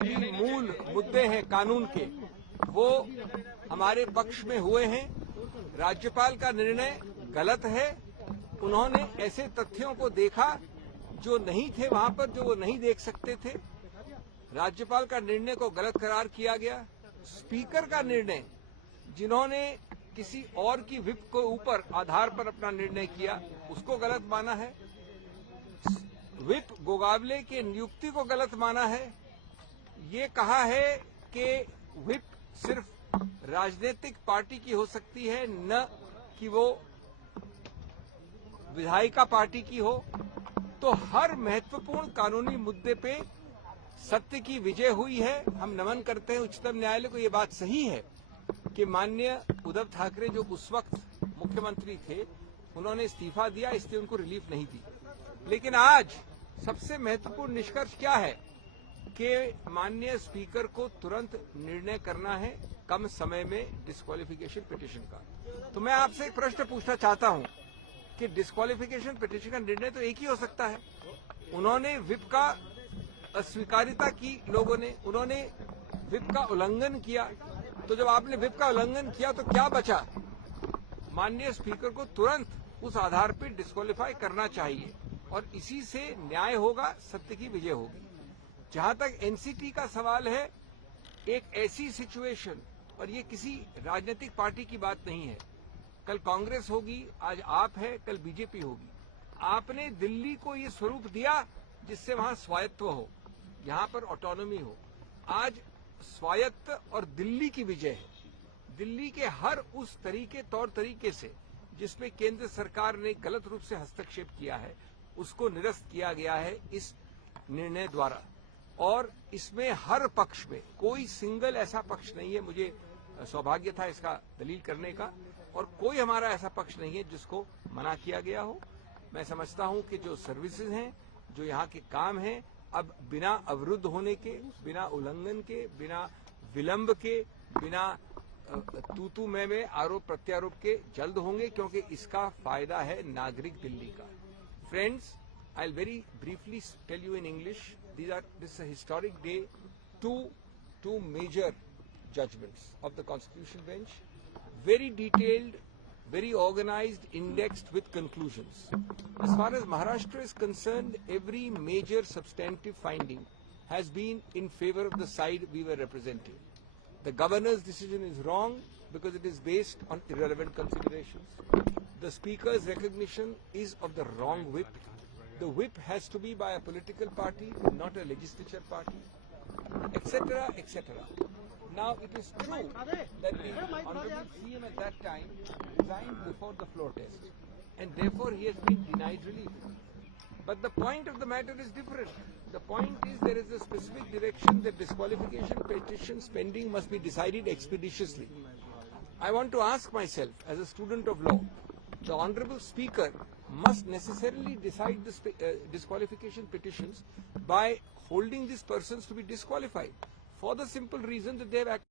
मूल मुद्दे हैं कानून के, वो हमारे पक्ष में हुए हैं। राज्यपाल का निर्णय गलत है। उन्होंने ऐसे तथ्यों को देखा जो नहीं थे वहां पर, जो वो नहीं देख सकते थे। राज्यपाल का निर्णय को गलत करार किया गया। स्पीकर का निर्णय, जिन्होंने किसी और की व्हिप को ऊपर आधार पर अपना निर्णय किया, उसको गलत माना है। व्हिप गोगावले के नियुक्ति को गलत माना है। ये कहा है कि व्हिप सिर्फ राजनीतिक पार्टी की हो सकती है, न कि वो विधायिका पार्टी की हो। तो हर महत्वपूर्ण कानूनी मुद्दे पे सत्य की विजय हुई है। हम नमन करते हैं उच्चतम न्यायालय को। ये बात सही है कि माननीय उद्धव ठाकरे जो उस वक्त मुख्यमंत्री थे, उन्होंने इस्तीफा दिया, इसलिए उनको रिलीफ नहीं दी। लेकिन आज सबसे महत्वपूर्ण निष्कर्ष क्या है कि माननीय स्पीकर को तुरंत निर्णय करना है कम समय में डिस्क्वालिफिकेशन पिटीशन का। तो मैं आपसे एक प्रश्न पूछना चाहता हूं कि डिस्क्वालिफिकेशन पिटीशन का निर्णय तो एक ही हो सकता है। उन्होंने व्हिप का अस्वीकारिता की, लोगों ने, उन्होंने व्हिप का उल्लंघन किया। तो जब आपने व्हिप का उल्लंघन किया तो क्या बचा? माननीय स्पीकर को तुरंत उस आधार पर डिस्क्वालीफाई करना चाहिए और इसी से न्याय होगा, सत्य की विजय होगी। जहां तक एनसीटी का सवाल है, एक ऐसी सिचुएशन, और ये किसी राजनीतिक पार्टी की बात नहीं है। कल कांग्रेस होगी, आज आप है, कल बीजेपी होगी। आपने दिल्ली को ये स्वरूप दिया जिससे वहां स्वायत्व हो, यहां पर ऑटोनॉमी हो। आज स्वायत्त और दिल्ली की विजय है। दिल्ली के हर उस तौर तरीके से जिसमें केंद्र सरकार ने गलत रूप से हस्तक्षेप किया है, उसको निरस्त किया गया है इस निर्णय द्वारा। और इसमें हर पक्ष में कोई सिंगल ऐसा पक्ष नहीं है, मुझे सौभाग्य था इसका दलील करने का, और कोई हमारा ऐसा पक्ष नहीं है जिसको मना किया गया हो। मैं समझता हूं कि जो सर्विसेज हैं, जो यहाँ के काम हैं, अब बिना अवरुद्ध होने के, बिना उल्लंघन के, बिना विलंब के, बिना तू में आरोप प्रत्यारोप के जल्द होंगे, क्योंकि इसका फायदा है नागरिक दिल्ली का। Friends, I'll very briefly tell you in English, this is a historic day. Two major judgments of the Constitutional Bench, very detailed, very organized, indexed with conclusions. As far as Maharashtra is concerned, every major substantive finding has been in favor of the side we were representing. The governor's decision is wrong because it is based on irrelevant considerations. The speaker's recognition is of the wrong whip. The whip has to be by a political party, not a legislature party, etc., etc. Now, it is true that the Honorable CM at that time resigned before the floor test, and therefore he has been denied relief. But the point of the matter is different. The point is there is a specific direction that disqualification petitions pending must be decided expeditiously. I want to ask myself, as a student of law, the Honorable Speaker must necessarily decide this disqualification petitions by holding these persons to be disqualified for the simple reason that they have acted